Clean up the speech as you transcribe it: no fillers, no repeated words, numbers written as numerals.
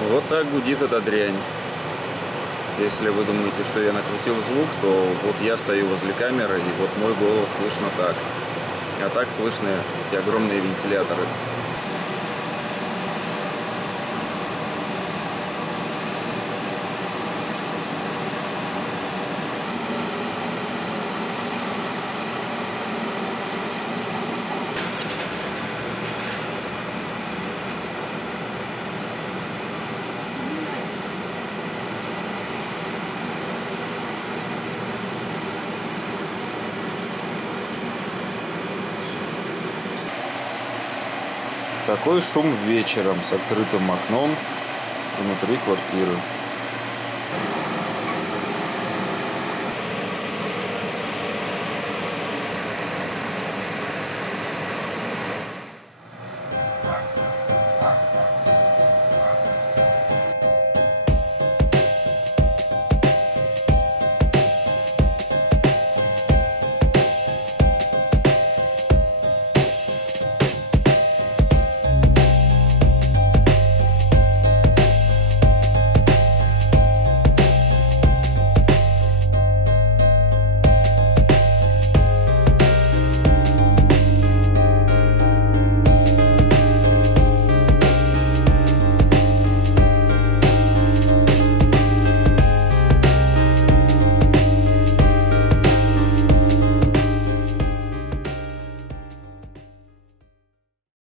Вот так гудит эта дрянь. Если вы думаете, что я накрутил звук, то вот я стою возле камеры, и вот мой голос слышно так. А так слышны эти огромные вентиляторы. Такой шум вечером с открытым окном внутри квартиры.